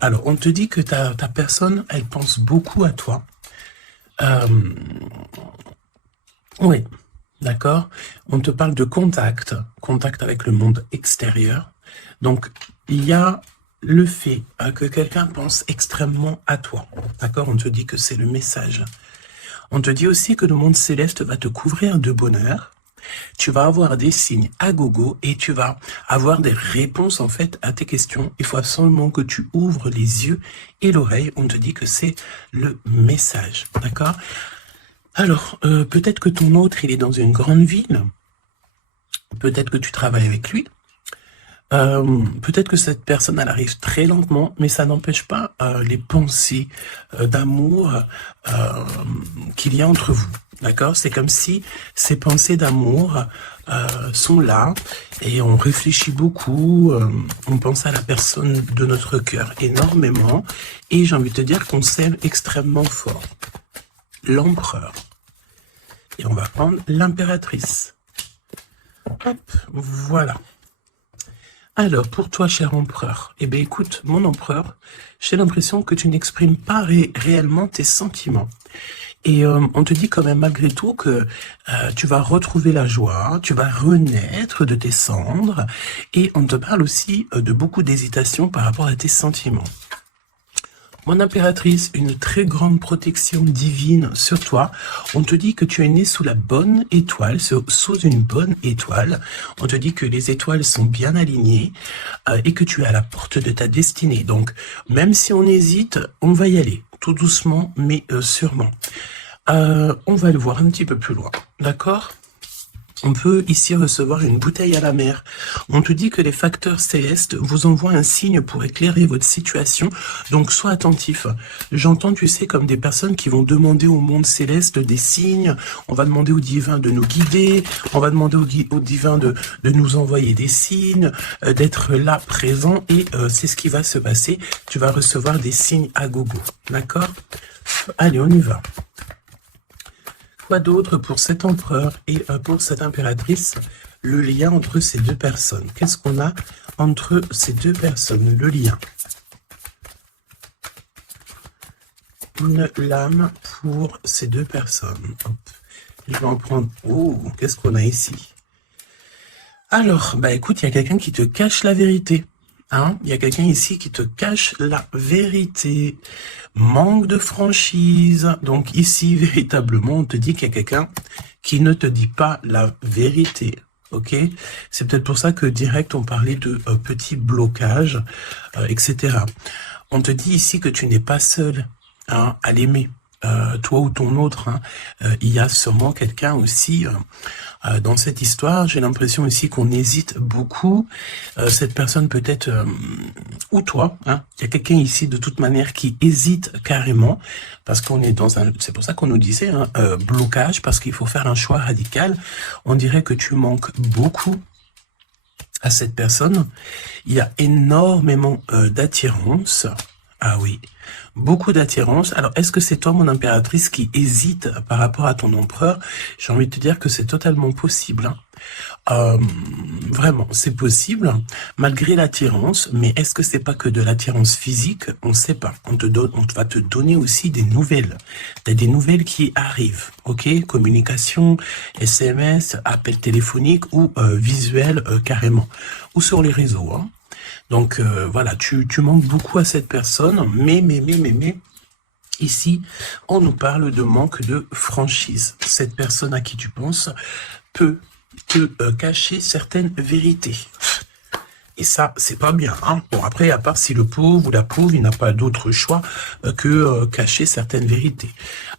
Alors, on te dit que ta personne, elle pense beaucoup à toi. Euh, oui, d'accord. On te parle de contact avec le monde extérieur. Donc, il y a le fait que quelqu'un pense extrêmement à toi. D'accord. On te dit que c'est le message. On te dit aussi que le monde céleste va te couvrir de bonheur. Tu vas avoir des signes à gogo et tu vas avoir des réponses en fait à tes questions. Il faut absolument que tu ouvres les yeux et l'oreille. On te dit que c'est le message, d'accord? Alors, peut-être que ton autre, il est dans une grande ville. Peut-être que tu travailles avec lui. Peut-être que cette personne, elle arrive très lentement, mais ça n'empêche pas les pensées d'amour qu'il y a entre vous. D'accord? C'est comme si ces pensées d'amour sont là et on réfléchit beaucoup, on pense à la personne de notre cœur énormément et j'ai envie de te dire qu'on s'aime extrêmement fort. L'empereur. Et on va prendre l'impératrice. Hop, voilà. Alors, pour toi, cher empereur, eh bien, écoute, mon empereur, j'ai l'impression que tu n'exprimes pas réellement tes sentiments. Et on te dit quand même malgré tout que tu vas retrouver la joie, tu vas renaître de tes cendres, et on te parle aussi de beaucoup d'hésitation par rapport à tes sentiments. Mon impératrice, une très grande protection divine sur toi. On te dit que tu es né sous la bonne étoile, sous une bonne étoile. On te dit que les étoiles sont bien alignées et que tu es à la porte de ta destinée. Donc, même si on hésite, on va y aller, tout doucement, mais sûrement. On va le voir un petit peu plus loin, d'accord ? On peut ici recevoir une bouteille à la mer. On te dit que les facteurs célestes vous envoient un signe pour éclairer votre situation, donc sois attentif. J'entends, tu sais, comme des personnes qui vont demander au monde céleste des signes, on va demander au divin de nous guider, on va demander au divin de nous envoyer des signes, d'être là, présent, et c'est ce qui va se passer. Tu vas recevoir des signes à gogo, d'accord ? Allez, on y va. Quoi d'autre pour cet empereur et pour cette impératrice, le lien entre ces deux personnes? Qu'est-ce qu'on a entre ces deux personnes, le lien? Une lame pour ces deux personnes. Hop. Je vais en prendre... Oh, qu'est-ce qu'on a ici? Alors, bah écoute, il y a quelqu'un qui te cache la vérité. Hein, il y a quelqu'un ici qui te cache la vérité. Manque de franchise. Donc ici, véritablement, on te dit qu'il y a quelqu'un qui ne te dit pas la vérité. Ok? C'est peut-être pour ça que direct, on parlait de petits blocages, etc. On te dit ici que tu n'es pas seul à l'aimer. Toi ou ton autre, il y a sûrement quelqu'un aussi dans cette histoire. J'ai l'impression aussi qu'on hésite beaucoup. Cette personne peut-être, ou toi, il y a quelqu'un ici de toute manière qui hésite carrément, parce qu'on est dans un... C'est pour ça qu'on nous disait blocage, parce qu'il faut faire un choix radical. On dirait que tu manques beaucoup à cette personne. Il y a énormément d'attirance. Ah oui, beaucoup d'attirance. Alors, est-ce que c'est toi, mon impératrice, qui hésite par rapport à ton empereur? J'ai envie de te dire que c'est totalement possible. Vraiment, c'est possible, malgré l'attirance. Mais est-ce que c'est pas que de l'attirance physique? On ne sait pas. On va te donner aussi des nouvelles. T'as des nouvelles qui arrivent, ok? Communication, SMS, appel téléphonique ou visuel carrément. Ou sur les réseaux, hein. Donc voilà, tu manques beaucoup à cette personne, mais, ici, on nous parle de manque de franchise. Cette personne à qui tu penses peut te cacher certaines vérités. Et ça, c'est pas bien. Hein. Bon, après, à part si le pauvre ou la pauvre, il n'a pas d'autre choix que cacher certaines vérités.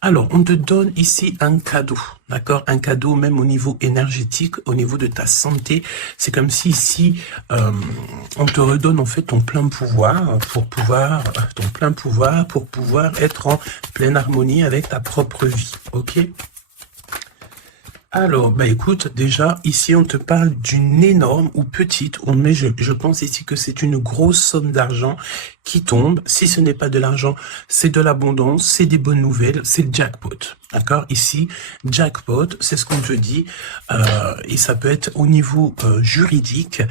Alors, on te donne ici un cadeau, d'accord? Un cadeau même au niveau énergétique, au niveau de ta santé. C'est comme si ici, on te redonne en fait ton plein pouvoir pour pouvoir être en pleine harmonie avec ta propre vie, ok? Alors, bah écoute, déjà, ici, on te parle d'une énorme ou petite, mais je pense ici que c'est une grosse somme d'argent qui tombe. Si ce n'est pas de l'argent, c'est de l'abondance, c'est des bonnes nouvelles, c'est le jackpot. D'accord? Ici, jackpot, c'est ce qu'on te dit, et ça peut être au niveau juridique,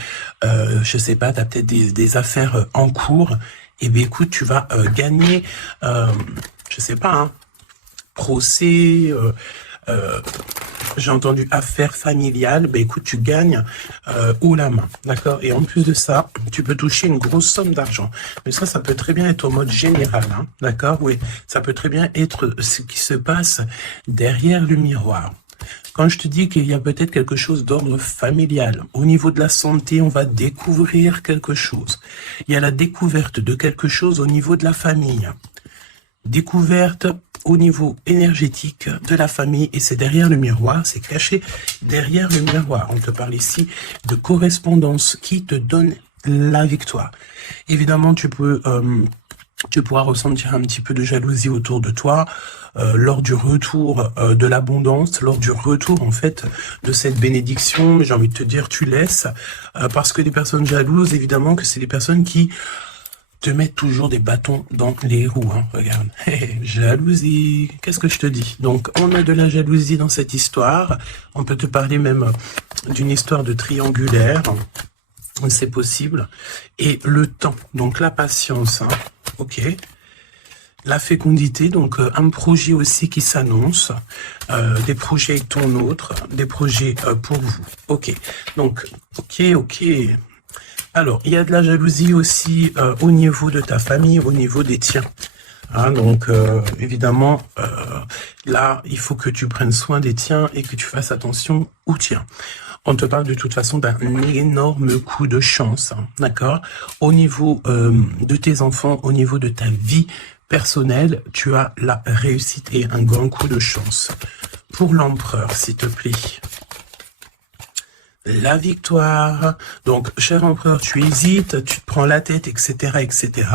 je sais pas, tu as peut-être des affaires en cours, eh bien écoute, tu vas gagner, je sais pas, hein, procès, j'ai entendu affaires familiales, ben écoute, tu gagnes haut la main, d'accord? Et en plus de ça, tu peux toucher une grosse somme d'argent. Mais ça peut très bien être au mode général, hein, d'accord? Oui, ça peut très bien être ce qui se passe derrière le miroir. Quand je te dis qu'il y a peut-être quelque chose d'ordre familial, au niveau de la santé, on va découvrir quelque chose. Il y a la découverte de quelque chose au niveau de la famille. Découverte au niveau énergétique de la famille, et c'est derrière le miroir, c'est caché derrière le miroir. On te parle ici de correspondance qui te donne la victoire. Évidemment, tu pourras ressentir un petit peu de jalousie autour de toi lors du retour de l'abondance, lors du retour en fait de cette bénédiction. J'ai envie de te dire, tu laisses, parce que les personnes jalouses, évidemment que c'est les personnes qui te mettre toujours des bâtons dans les roues, hein. Regarde, jalousie, qu'est-ce que je te dis? Donc, on a de la jalousie dans cette histoire, on peut te parler même d'une histoire de triangulaire, c'est possible, et le temps, donc la patience, hein. Ok, la fécondité, donc un projet aussi qui s'annonce, des projets avec ton autre, des projets pour vous, ok, donc, ok, alors, il y a de la jalousie aussi au niveau de ta famille, au niveau des tiens. Hein, donc, évidemment, là, il faut que tu prennes soin des tiens et que tu fasses attention aux tiens. On te parle de toute façon d'un énorme coup de chance, hein, d'accord? Au niveau de tes enfants, au niveau de ta vie personnelle, tu as la réussite et un grand coup de chance. Pour l'empereur, s'il te plaît. La victoire. Donc, cher empereur, tu hésites, tu te prends la tête, etc., etc.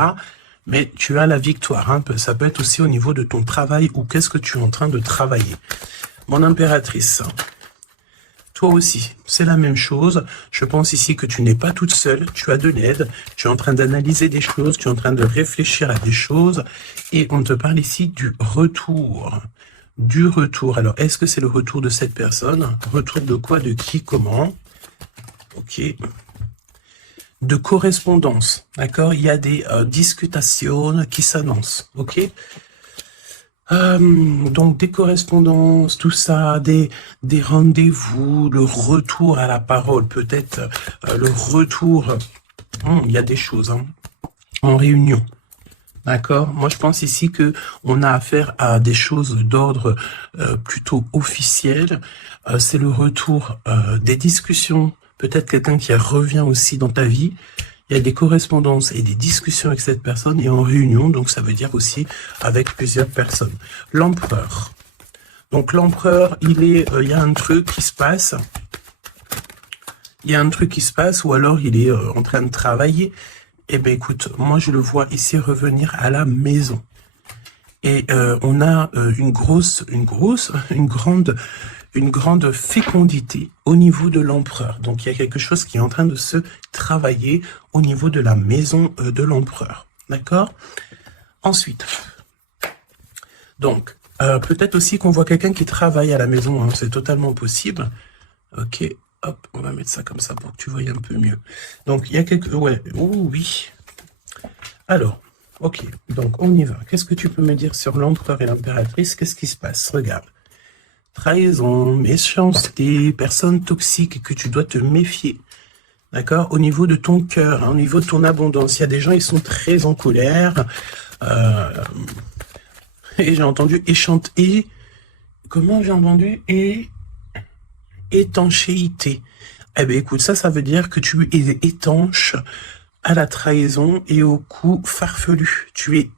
Mais tu as la victoire. Hein. Ça peut être aussi au niveau de ton travail ou qu'est-ce que tu es en train de travailler. Mon impératrice, toi aussi, c'est la même chose. Je pense ici que tu n'es pas toute seule, tu as de l'aide, tu es en train d'analyser des choses, tu es en train de réfléchir à des choses. Et on te parle ici du retour. Du retour. Alors, est-ce que c'est le retour de cette personne? Retour de quoi? De qui? Comment? Ok. De correspondance. D'accord? Il y a des discutations qui s'annoncent. Ok? Donc, des correspondances, tout ça, des rendez-vous, le retour à la parole, peut-être le retour. Il y a des choses, hein, en réunion. D'accord. Moi, je pense ici que on a affaire à des choses d'ordre plutôt officiel. C'est le retour des discussions. Peut-être quelqu'un qui revient aussi dans ta vie. Il y a des correspondances et des discussions avec cette personne et en réunion. Donc, ça veut dire aussi avec plusieurs personnes. L'empereur. Donc, l'empereur, il y a un truc qui se passe. Il y a un truc qui se passe ou alors il est en train de travailler. Eh bien, écoute, moi, je le vois ici revenir à la maison. Et on a une grande fécondité au niveau de l'empereur. Donc, il y a quelque chose qui est en train de se travailler au niveau de la maison de l'empereur. D'accord? Ensuite, donc, peut-être aussi qu'on voit quelqu'un qui travaille à la maison. Hein, c'est totalement possible. Ok. Hop, on va mettre ça comme ça pour que tu voyes un peu mieux. Donc, il y a quelques... Ouais, oh, oui. Alors, ok, donc on y va. Qu'est-ce que tu peux me dire sur l'empereur et l'impératrice? Qu'est-ce qui se passe? Regarde. Trahison, méchanceté, personne toxique que tu dois te méfier. D'accord? Au niveau de ton cœur, hein, au niveau de ton abondance. Il y a des gens, ils sont très en colère. Et j'ai entendu échanter... Comment j'ai entendu? Étanchéité. Eh bien, écoute, ça veut dire que tu es étanche à la trahison et au coup farfelu. Tu es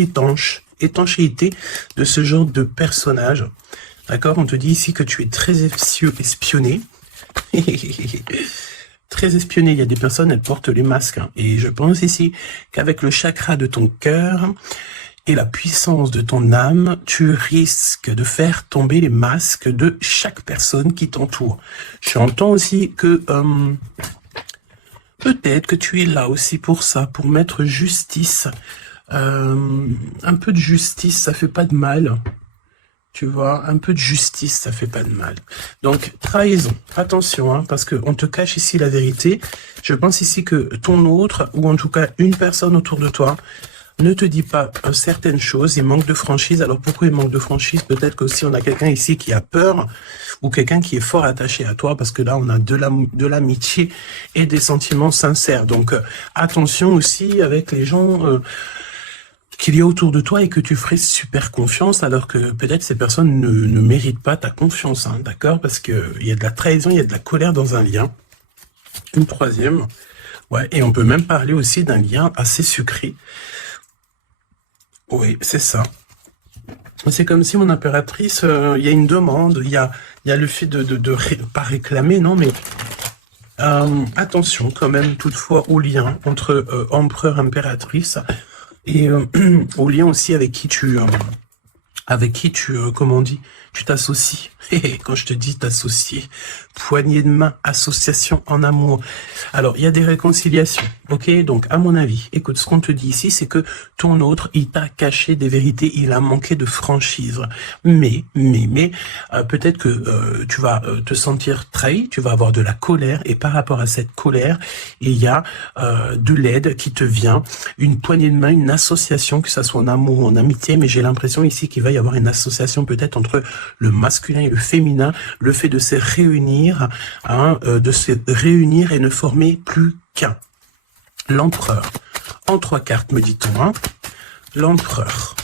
étanche. Étanchéité de ce genre de personnage. D'accord? On te dit ici que tu es très espionné. Très espionné. Il y a des personnes, elles portent les masques. Hein. Et je pense ici qu'avec le chakra de ton cœur... et la puissance de ton âme, tu risques de faire tomber les masques de chaque personne qui t'entoure. J'entends aussi que peut-être que tu es là aussi pour ça, pour mettre justice. Un peu de justice, ça fait pas de mal. Tu vois, un peu de justice, ça fait pas de mal. Donc, trahison. Attention, hein, parce qu'on te cache ici la vérité. Je pense ici que ton autre, ou en tout cas une personne autour de toi, ne te dit pas certaines choses, il manque de franchise. Alors pourquoi il manque de franchise? Peut-être qu'aussi on a quelqu'un ici qui a peur, ou quelqu'un qui est fort attaché à toi, parce que là on a de l'amitié et des sentiments sincères. Donc attention aussi avec les gens qu'il y a autour de toi et que tu ferais super confiance, alors que peut-être ces personnes ne méritent pas ta confiance, hein, d'accord? Parce que il y a de la trahison, il y a de la colère dans un lien. Une troisième, ouais, et on peut même parler aussi d'un lien assez sucré. Oui, c'est ça. C'est comme si mon impératrice, il y a une demande, il y a le fait pas réclamer, non, mais attention quand même toutefois au lien entre empereur, impératrice, et au lien aussi avec qui tu, comment on dit, tu t'associes. Et quand je te dis t'associer, poignée de main, association en amour. Alors, il y a des réconciliations, ok? Donc, à mon avis, écoute, ce qu'on te dit ici, c'est que ton autre, il t'a caché des vérités, il a manqué de franchise. Mais, peut-être que tu vas te sentir trahi, tu vas avoir de la colère, et par rapport à cette colère, il y a de l'aide qui te vient, une poignée de main, une association, que ça soit en amour ou en amitié, mais j'ai l'impression ici qu'il va y avoir une association peut-être entre le masculin et le féminin, le fait de se réunir, hein, et ne former plus qu'un. L'empereur. En 3 cartes, me dit-on, hein. L'empereur.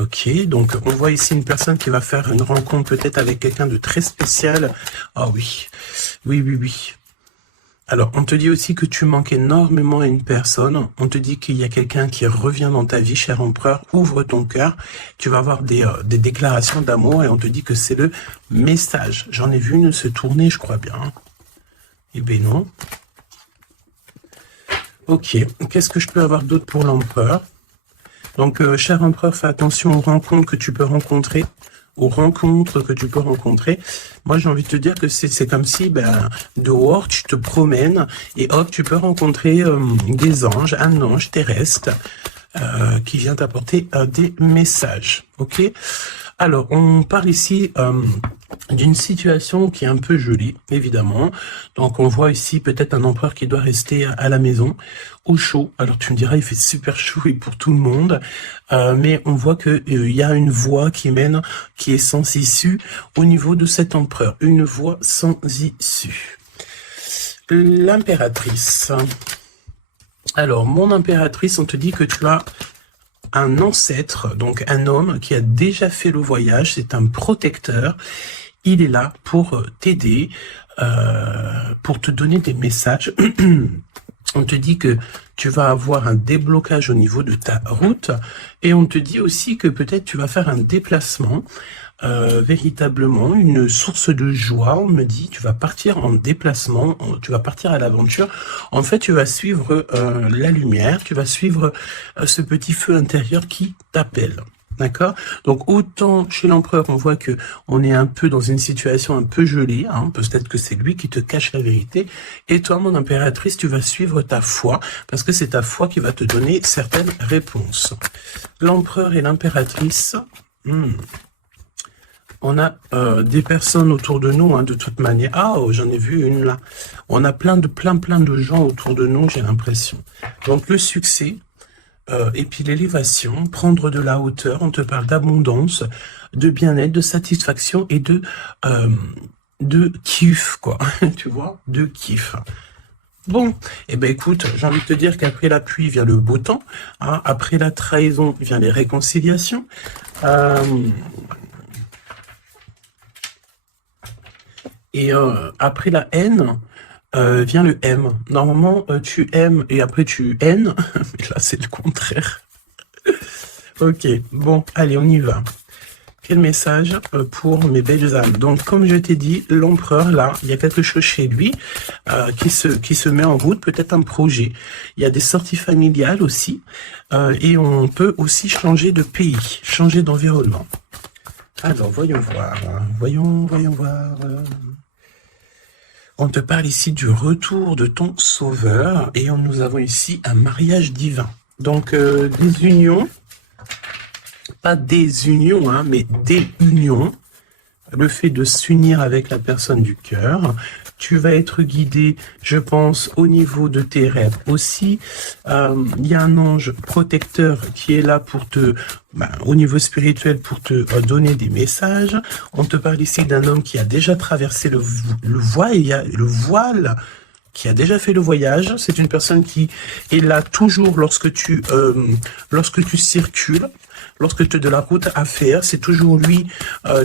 Ok, donc on voit ici une personne qui va faire une rencontre peut-être avec quelqu'un de très spécial. Ah oui, oui. Alors, on te dit aussi que tu manques énormément à une personne. On te dit qu'il y a quelqu'un qui revient dans ta vie, cher empereur. Ouvre ton cœur. Tu vas avoir des déclarations d'amour et on te dit que c'est le message. J'en ai vu une se tourner, je crois bien. Eh bien non. Ok, qu'est-ce que je peux avoir d'autre pour l'empereur? Donc, cher empereur, fais attention aux rencontres que tu peux rencontrer. Moi, j'ai envie de te dire que c'est comme si, dehors, tu te promènes et hop, tu peux rencontrer des anges, un ange terrestre qui vient t'apporter des messages, ok? Alors, on parle ici d'une situation qui est un peu jolie, évidemment. Donc, on voit ici peut-être un empereur qui doit rester à la maison, au chaud. Alors, tu me diras, il fait super chaud et pour tout le monde. Mais on voit que il y a une voie qui est sans issue au niveau de cet empereur. Une voie sans issue. L'impératrice. Alors, mon impératrice, on te dit que tu as un ancêtre, donc un homme qui a déjà fait le voyage, c'est un protecteur. Il est là pour t'aider, pour te donner des messages. On te dit que tu vas avoir un déblocage au niveau de ta route et on te dit aussi que peut-être tu vas faire un déplacement, véritablement une source de joie. On me dit tu vas partir en déplacement, tu vas partir à l'aventure. En fait, tu vas suivre la lumière, tu vas suivre ce petit feu intérieur qui t'appelle. D'accord? Donc, autant chez l'empereur, on voit que on est un peu dans une situation un peu gelée, hein, peut-être que c'est lui qui te cache la vérité, et toi, mon impératrice, tu vas suivre ta foi, parce que c'est ta foi qui va te donner certaines réponses. L'empereur et l'impératrice, on a des personnes autour de nous, hein, de toute manière. Ah, oh, j'en ai vu une là. On a plein de gens autour de nous, j'ai l'impression. Donc, le succès, et puis l'élévation, prendre de la hauteur, on te parle d'abondance, de bien-être, de satisfaction et de kiff, quoi. Tu vois, de kiff. Bon, eh ben écoute, j'ai envie de te dire qu'après la pluie vient le beau temps, hein, après la trahison vient les réconciliations. Et après la haine, vient le M. Normalement, tu aimes et après tu haines. Mais là, c'est le contraire. Ok, bon, allez, on y va. Quel message pour mes belles âmes? Donc, comme je t'ai dit, l'empereur, là, il y a quelque chose chez lui qui se met en route, peut-être un projet. Il y a des sorties familiales aussi. Et on peut aussi changer de pays, changer d'environnement. Alors, voyons voir. Voyons voir. On te parle ici du retour de ton sauveur et nous avons ici un mariage divin. Donc, des unions pas des unions, hein, mais des unions. Le fait de s'unir avec la personne du cœur. Tu vas être guidé, je pense, au niveau de tes rêves aussi. Il y a un ange protecteur qui est là pour te, au niveau spirituel, pour te donner des messages. On te parle ici d'un homme qui a déjà traversé le voile, qui a déjà fait le voyage. C'est une personne qui est là toujours lorsque tu circules. Lorsque tu as de la route à faire, c'est toujours lui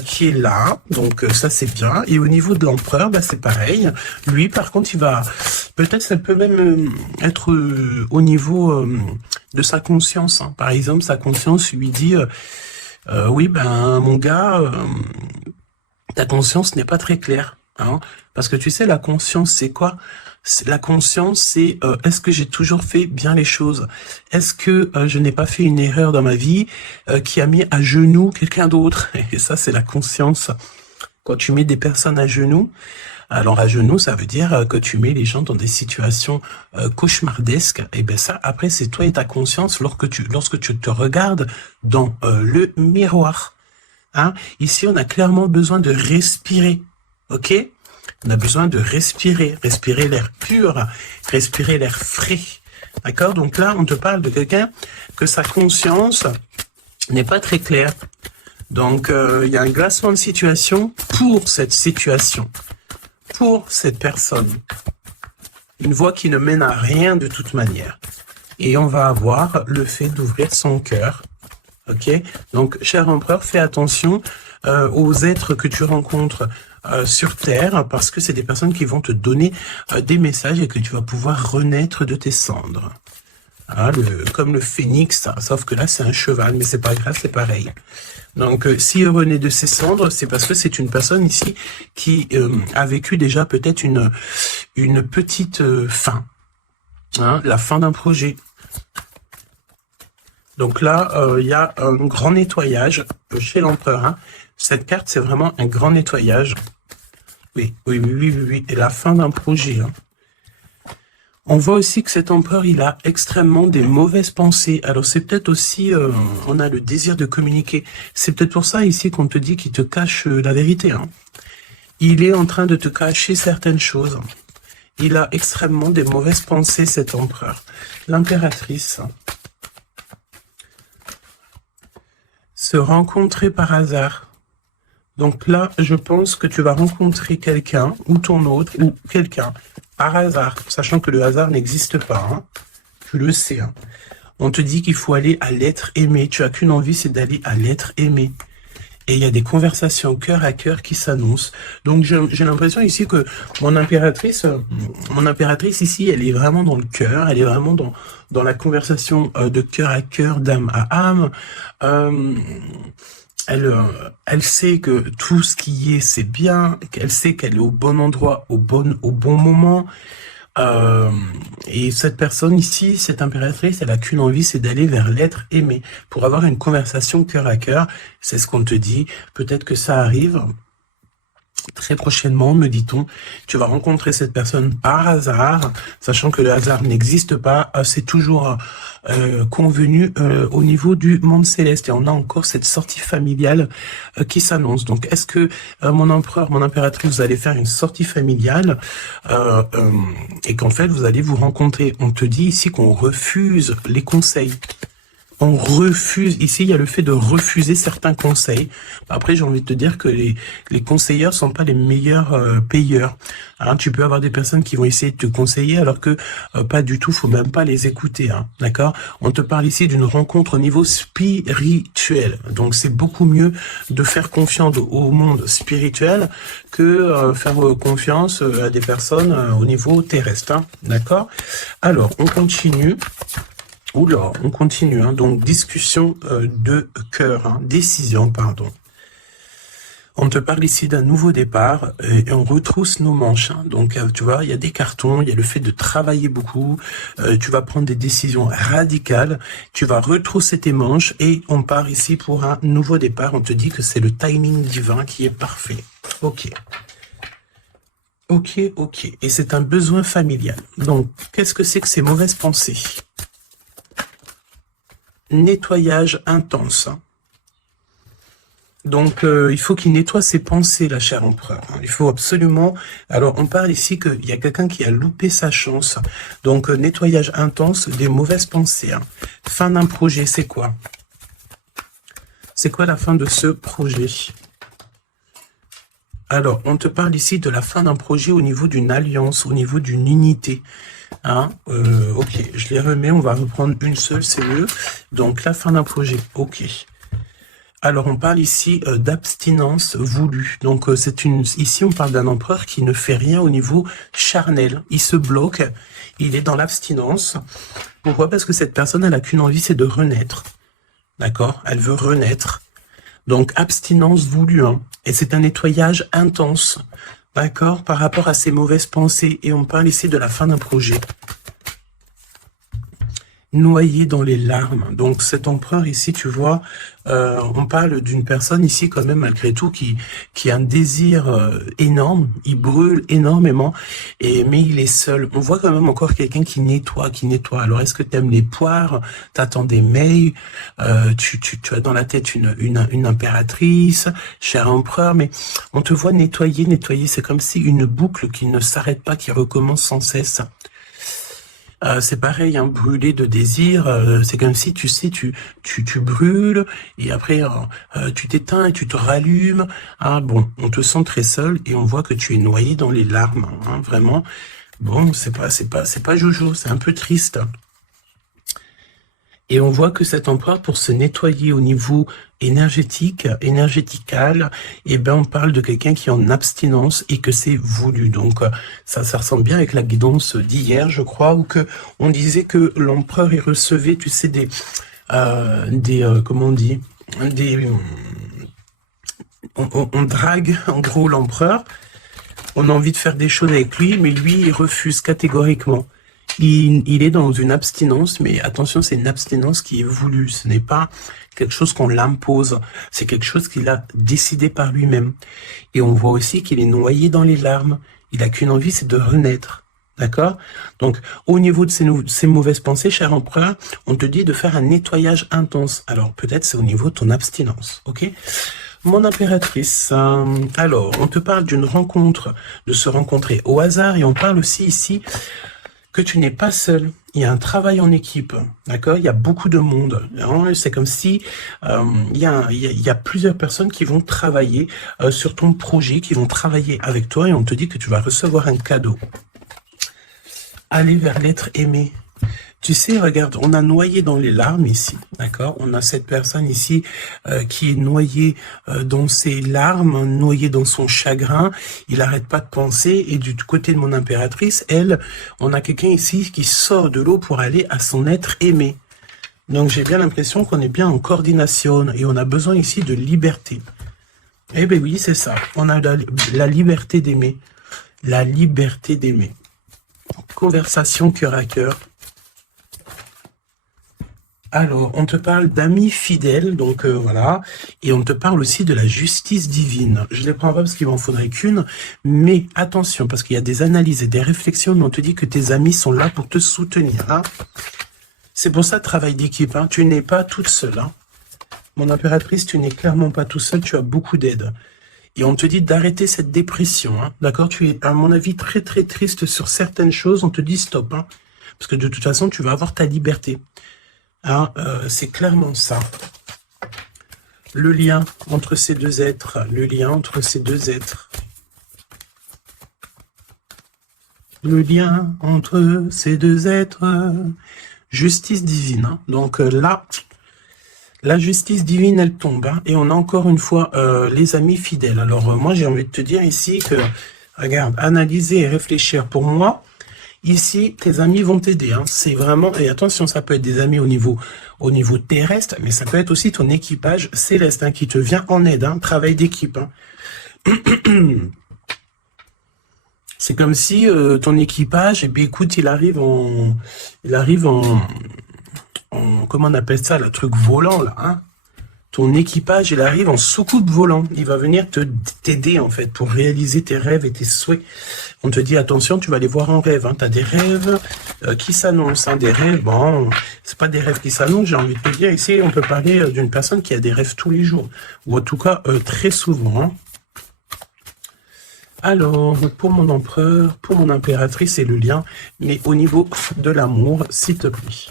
qui est là. Donc ça, c'est bien. Et au niveau de l'empereur, c'est pareil. Lui, par contre, il va... Peut-être ça peut même être au niveau de sa conscience. Hein. Par exemple, sa conscience lui dit oui, mon gars, ta conscience n'est pas très claire. Hein. Parce que tu sais, la conscience, c'est quoi ? La conscience, c'est est-ce que j'ai toujours fait bien les choses? Est-ce que je n'ai pas fait une erreur dans ma vie qui a mis à genoux quelqu'un d'autre? Et ça, c'est la conscience. Quand tu mets des personnes à genoux, alors à genoux, ça veut dire que tu mets les gens dans des situations cauchemardesques. Et bien ça, après, c'est toi et ta conscience lorsque tu te regardes dans le miroir. Hein? Ici, on a clairement besoin de respirer. Ok? On a besoin de respirer l'air pur, respirer l'air frais. D'accord? Donc là, on te parle de quelqu'un que sa conscience n'est pas très claire. Donc, il y a un glacement de situation pour cette situation, pour cette personne. Une voie qui ne mène à rien de toute manière. Et on va avoir le fait d'ouvrir son cœur. Ok? Donc, cher empereur, fais attention aux êtres que tu rencontres sur Terre, parce que c'est des personnes qui vont te donner des messages et que tu vas pouvoir renaître de tes cendres. Hein, comme le phénix, sauf que là c'est un cheval, mais c'est pas grave, c'est pareil. Donc s'il renaît de ses cendres, c'est parce que c'est une personne ici qui a vécu déjà peut-être une petite fin, hein, la fin d'un projet. Donc là, il y a un grand nettoyage chez l'empereur. Hein. Cette carte, c'est vraiment un grand nettoyage. Oui. Et la fin d'un projet. Hein. On voit aussi que cet empereur, il a extrêmement des mauvaises pensées. Alors c'est peut-être aussi, on a le désir de communiquer. C'est peut-être pour ça ici qu'on te dit qu'il te cache la vérité. Hein. Il est en train de te cacher certaines choses. Il a extrêmement des mauvaises pensées, cet empereur. L'impératrice. Se rencontrer par hasard. Donc là, je pense que tu vas rencontrer quelqu'un, ou ton autre, ou quelqu'un, par hasard, sachant que le hasard n'existe pas. Hein. Tu le sais. Hein. On te dit qu'il faut aller à l'être aimé. Tu as qu'une envie, c'est d'aller à l'être aimé. Et il y a des conversations cœur à cœur qui s'annoncent. Donc j'ai l'impression ici que mon impératrice ici, elle est vraiment dans le cœur, elle est vraiment dans la conversation de cœur à cœur, d'âme à âme. Elle sait que tout ce qui est, c'est bien, qu'elle sait qu'elle est au bon endroit, au bon moment. Et cette personne ici, cette impératrice, elle a qu'une envie, c'est d'aller vers l'être aimé, pour avoir une conversation cœur à cœur. C'est ce qu'on te dit. Peut-être que ça arrive très prochainement, me dit-on. Tu vas rencontrer cette personne par hasard, sachant que le hasard n'existe pas. C'est toujours convenu au niveau du monde céleste. Et on a encore cette sortie familiale qui s'annonce. Donc, est-ce que mon empereur, mon impératrice, vous allez faire une sortie familiale et qu'en fait, vous allez vous rencontrer? On te dit ici qu'on refuse les conseils. On refuse, ici il y a le fait de refuser certains conseils. Après j'ai envie de te dire que les conseilleurs sont pas les meilleurs payeurs. Hein, tu peux avoir des personnes qui vont essayer de te conseiller alors que pas du tout, faut même pas les écouter. Hein, d'accord? On te parle ici d'une rencontre au niveau spirituel. Donc c'est beaucoup mieux de faire confiance au monde spirituel que faire confiance à des personnes au niveau terrestre. Hein, d'accord? Alors on continue. Oula, on continue, hein. Donc discussion de cœur, hein. Décision, pardon. On te parle ici d'un nouveau départ et on retrousse nos manches. Hein. Donc tu vois, il y a des cartons, il y a le fait de travailler beaucoup, tu vas prendre des décisions radicales, tu vas retrousser tes manches et on part ici pour un nouveau départ. On te dit que c'est le timing divin qui est parfait. Ok. Et c'est un besoin familial. Donc, qu'est-ce que c'est que ces mauvaises pensées? Nettoyage intense. Donc, il faut qu'il nettoie ses pensées, la chère empereur. Il faut absolument... Alors, on parle ici qu'il y a quelqu'un qui a loupé sa chance. Donc, nettoyage intense des mauvaises pensées. Fin d'un projet, c'est quoi? C'est quoi la fin de ce projet? Alors, on te parle ici de la fin d'un projet au niveau d'une alliance, au niveau d'une unité. Ok, je les remets, on va reprendre une seule, c'est mieux. Donc, la fin d'un projet, ok. Alors, on parle ici d'abstinence voulue. Donc, ici, on parle d'un empereur qui ne fait rien au niveau charnel. Il se bloque, il est dans l'abstinence. Pourquoi? Parce que cette personne, elle n'a qu'une envie, c'est de renaître. D'accord? Elle veut renaître. Donc, abstinence voulue. Et c'est un nettoyage intense. D'accord? Par rapport à ses mauvaises pensées. Et on parle ici de la fin d'un projet. Noyé dans les larmes. Donc cet empereur ici, tu vois, on parle d'une personne ici quand même malgré tout qui a un désir énorme, il brûle énormément, mais il est seul. On voit quand même encore quelqu'un qui nettoie, Alors est-ce que tu aimes les poires? T'attends des mails, tu as dans la tête une impératrice, cher empereur, mais on te voit nettoyer, c'est comme si une boucle qui ne s'arrête pas, qui recommence sans cesse. C'est pareil, brûler de désir, c'est comme si, tu sais, tu brûles, et après, tu t'éteins et tu te rallumes. Bon, on te sent très seul, et on voit que tu es noyé dans les larmes, vraiment. Bon, c'est pas jojo, c'est un peu triste. Et on voit que cet empereur, pour se nettoyer au niveau énergétical, on parle de quelqu'un qui est en abstinence et que c'est voulu. Donc, ça ressemble bien avec la guidance d'hier, je crois, où on disait que l'empereur, il recevait, tu sais, comment on dit, on drague, en gros, l'empereur. On a envie de faire des choses avec lui, mais lui, il refuse catégoriquement. Il est dans une abstinence, mais attention, c'est une abstinence qui est voulue. Ce n'est pas quelque chose qu'on l'impose. C'est quelque chose qu'il a décidé par lui-même. Et on voit aussi qu'il est noyé dans les larmes. Il n'a qu'une envie, c'est de renaître. D'accord? Donc, au niveau de ces mauvaises pensées, cher empereur, on te dit de faire un nettoyage intense. Alors, peut-être c'est au niveau de ton abstinence. Ok? Mon impératrice, alors, on te parle d'une rencontre, de se rencontrer au hasard, et on parle aussi ici que tu n'es pas seul. Il y a un travail en équipe, d'accord? Il y a beaucoup de monde. C'est comme si il y a plusieurs personnes qui vont travailler sur ton projet, qui vont travailler avec toi, et on te dit que tu vas recevoir un cadeau. Aller vers l'être aimé. Tu sais, regarde, on a noyé dans les larmes ici, d'accord? On a cette personne ici qui est noyée dans ses larmes, noyée dans son chagrin. Il n'arrête pas de penser. Et du côté de mon impératrice, elle, on a quelqu'un ici qui sort de l'eau pour aller à son être aimé. Donc, j'ai bien l'impression qu'on est bien en coordination et on a besoin ici de liberté. Eh bien oui, c'est ça. On a la liberté d'aimer. La liberté d'aimer. Conversation cœur à cœur. Alors, on te parle d'amis fidèles, donc voilà, et on te parle aussi de la justice divine. Je ne les prends pas parce qu'il m'en faudrait qu'une, mais attention, parce qu'il y a des analyses et des réflexions, mais on te dit que tes amis sont là pour te soutenir. C'est pour ça, travail d'équipe, tu n'es pas toute seule. Mon impératrice, tu n'es clairement pas tout seul, tu as beaucoup d'aide. Et on te dit d'arrêter cette dépression, d'accord? Tu es, à mon avis, très très triste sur certaines choses, on te dit stop, parce que de toute façon, tu vas avoir ta liberté. C'est clairement ça. Le lien entre ces deux êtres. Le lien entre ces deux êtres. Le lien entre ces deux êtres. Justice divine. Donc là, la justice divine, elle tombe. Et on a encore une fois les amis fidèles. Alors moi, j'ai envie de te dire ici que, regarde, analyser et réfléchir pour moi. Ici, tes amis vont t'aider. C'est vraiment, et attention, ça peut être des amis au niveau terrestre, mais ça peut être aussi ton équipage céleste qui te vient en aide, travail d'équipe. C'est comme si ton équipage, écoute, il arrive en, comment on appelle ça, le truc volant là, ton équipage, il arrive en soucoupe volant. Il va venir t'aider, en fait, pour réaliser tes rêves et tes souhaits. On te dit, attention, tu vas les voir en rêve. Hein. Tu as des rêves qui s'annoncent. Hein. Des rêves, bon, c'est pas des rêves qui s'annoncent, j'ai envie de te dire. Ici, on peut parler d'une personne qui a des rêves tous les jours. Ou en tout cas, très souvent. Hein. Alors, pour mon empereur, pour mon impératrice, c'est le lien. Mais au niveau de l'amour, s'il te plaît.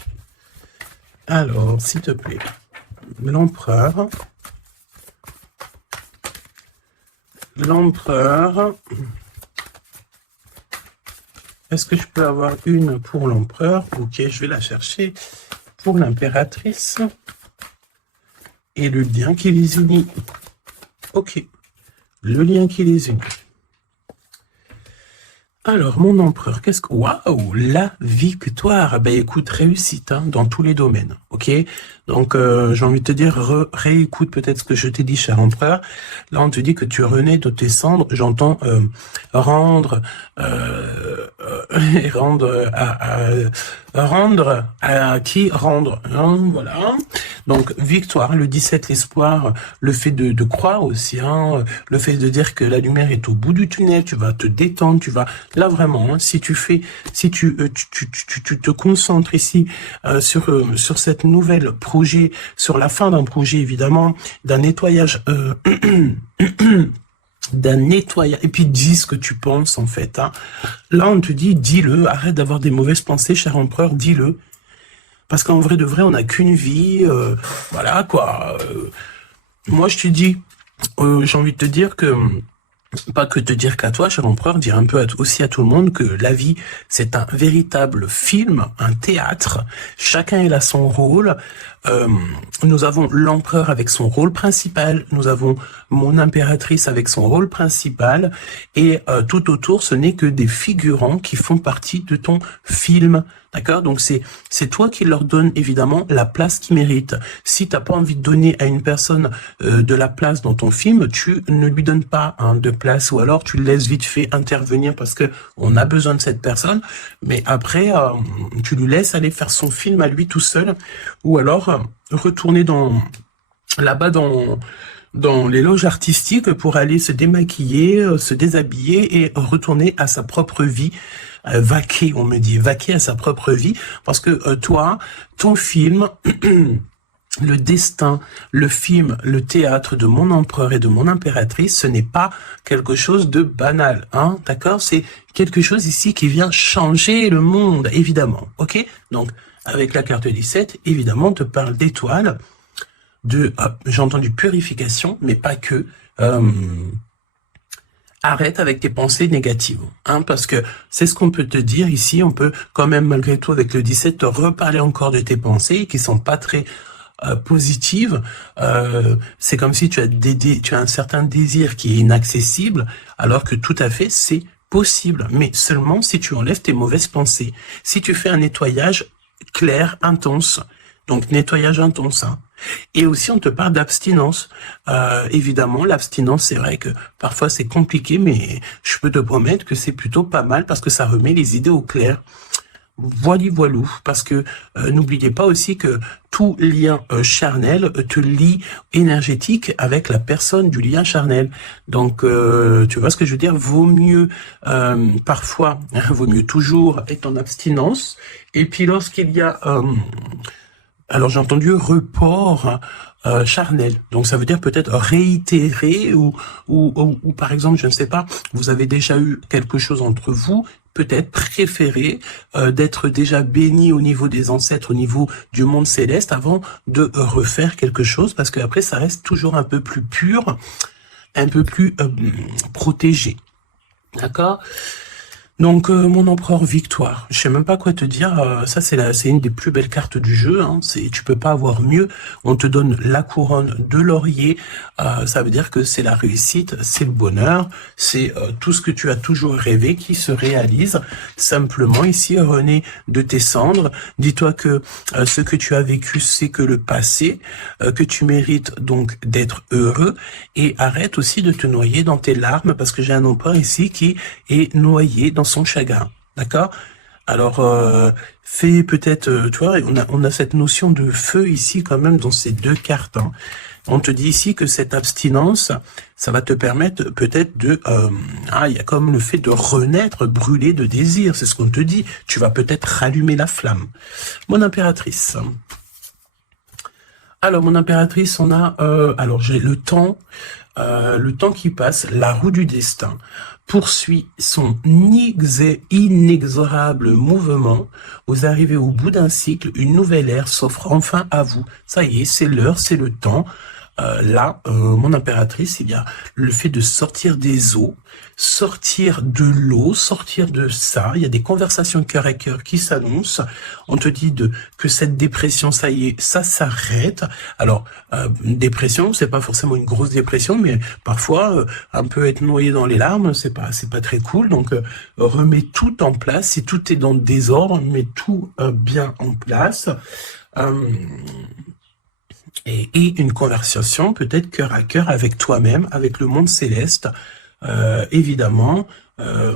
Alors, s'il te plaît. L'empereur. L'empereur. Est-ce que je peux avoir une pour l'empereur? Ok, je vais la chercher. Pour l'impératrice. Et le lien qui les unit. Ok. Le lien qui les unit. Alors, mon empereur, qu'est-ce que... Waouh, la victoire. Ben écoute, réussite hein, dans tous les domaines, ok. Donc, j'ai envie de te dire, réécoute peut-être ce que je t'ai dit, cher empereur. Là, on te dit que tu renais de tes cendres. J'entends rendre à qui rendre. Hein, voilà. Donc, victoire, le 17, l'espoir, le fait de croire aussi, hein, le fait de dire que la lumière est au bout du tunnel, tu vas te détendre, tu vas... Là, vraiment, hein, si tu te concentres ici sur cette nouvelle projet, sur la fin d'un projet, évidemment, d'un nettoyage... d'un nettoyage, et puis dis ce que tu penses, en fait. Hein. Là, on te dit, dis-le, arrête d'avoir des mauvaises pensées, cher empereur, dis-le. Parce qu'en vrai de vrai, on n'a qu'une vie, voilà, quoi. Moi, je te dis, j'ai envie de te dire que... Pas que te dire qu'à toi, cher empereur, dire un peu aussi à tout le monde que la vie, c'est un véritable film, un théâtre. Chacun il a son rôle. Nous avons l'empereur avec son rôle principal. Nous avons mon impératrice avec son rôle principal. Et tout autour, ce n'est que des figurants qui font partie de ton film. D'accord? Donc c'est toi qui leur donne évidemment la place qu'ils méritent. Si t'as pas envie de donner à une personne de la place dans ton film, tu ne lui donnes pas hein, de place, ou alors tu le laisses vite fait intervenir parce que on a besoin de cette personne. Mais après, tu lui laisses aller faire son film à lui tout seul, ou alors retourner là-bas dans les loges artistiques pour aller se démaquiller, se déshabiller et retourner à sa propre vie. Vaquer, on me dit, vaquer à sa propre vie, parce que toi, ton film, le destin, le film, le théâtre de mon empereur et de mon impératrice, ce n'est pas quelque chose de banal, hein, d'accord? C'est quelque chose ici qui vient changer le monde, évidemment, ok? Donc, avec la carte 17, évidemment, on te parle d'étoiles, j'ai entendu purification, mais pas que, arrête avec tes pensées négatives, hein, parce que c'est ce qu'on peut te dire ici. On peut quand même, malgré tout, avec le 17, te reparler encore de tes pensées qui sont pas très positives. C'est comme si tu as un certain désir qui est inaccessible, alors que tout à fait, c'est possible. Mais seulement si tu enlèves tes mauvaises pensées. Si tu fais un nettoyage clair, intense. Donc, nettoyage intense, hein. Et aussi, on te parle d'abstinence. Évidemment, l'abstinence, c'est vrai que parfois c'est compliqué, mais je peux te promettre que c'est plutôt pas mal parce que ça remet les idées au clair. Voilou, parce que n'oubliez pas aussi que tout lien charnel te lie énergétique avec la personne du lien charnel. Donc, tu vois ce que je veux dire? Vaut mieux parfois, vaut mieux toujours être en abstinence. Et puis lorsqu'il y a alors j'ai entendu report charnel, donc ça veut dire peut-être réitérer ou par exemple, je ne sais pas, vous avez déjà eu quelque chose entre vous, peut-être préférer d'être déjà béni au niveau des ancêtres, au niveau du monde céleste, avant de refaire quelque chose, parce que après ça reste toujours un peu plus pur, un peu plus protégé, d'accord? Donc mon empereur victoire, je sais même pas quoi te dire, ça c'est une des plus belles cartes du jeu, hein. Tu peux pas avoir mieux. On te donne la couronne de laurier, ça veut dire que c'est la réussite, c'est le bonheur, c'est tout ce que tu as toujours rêvé qui se réalise. Simplement ici, René, de tes cendres, dis-toi que ce que tu as vécu, c'est que le passé, que tu mérites donc d'être heureux, et arrête aussi de te noyer dans tes larmes, parce que j'ai un empereur ici qui est noyé dans son chagrin, d'accord? Alors, fais peut-être, tu vois, on a cette notion de feu ici quand même dans ces deux cartes, hein. On te dit ici que cette abstinence, ça va te permettre peut-être de... il y a comme le fait de renaître, brûler de désir, c'est ce qu'on te dit. Tu vas peut-être rallumer la flamme. Mon impératrice. Alors, mon impératrice, on a... alors, j'ai le temps qui passe, la roue du destin poursuit son inexorable mouvement. Vous arrivez au bout d'un cycle, une nouvelle ère s'offre enfin à vous. Ça y est, c'est l'heure, c'est le temps. Mon impératrice, il y a le fait de sortir des eaux, sortir de l'eau, sortir de ça. Il y a des conversations cœur à cœur qui s'annoncent. On te dit que cette dépression, ça y est, ça s'arrête. Alors, dépression, c'est pas forcément une grosse dépression, mais parfois, un peu être noyé dans les larmes, c'est pas très cool. Donc, remets tout en place. Si tout est dans le désordre, mets tout bien en place. Et une conversation peut-être cœur à cœur avec toi-même, avec le monde céleste, évidemment.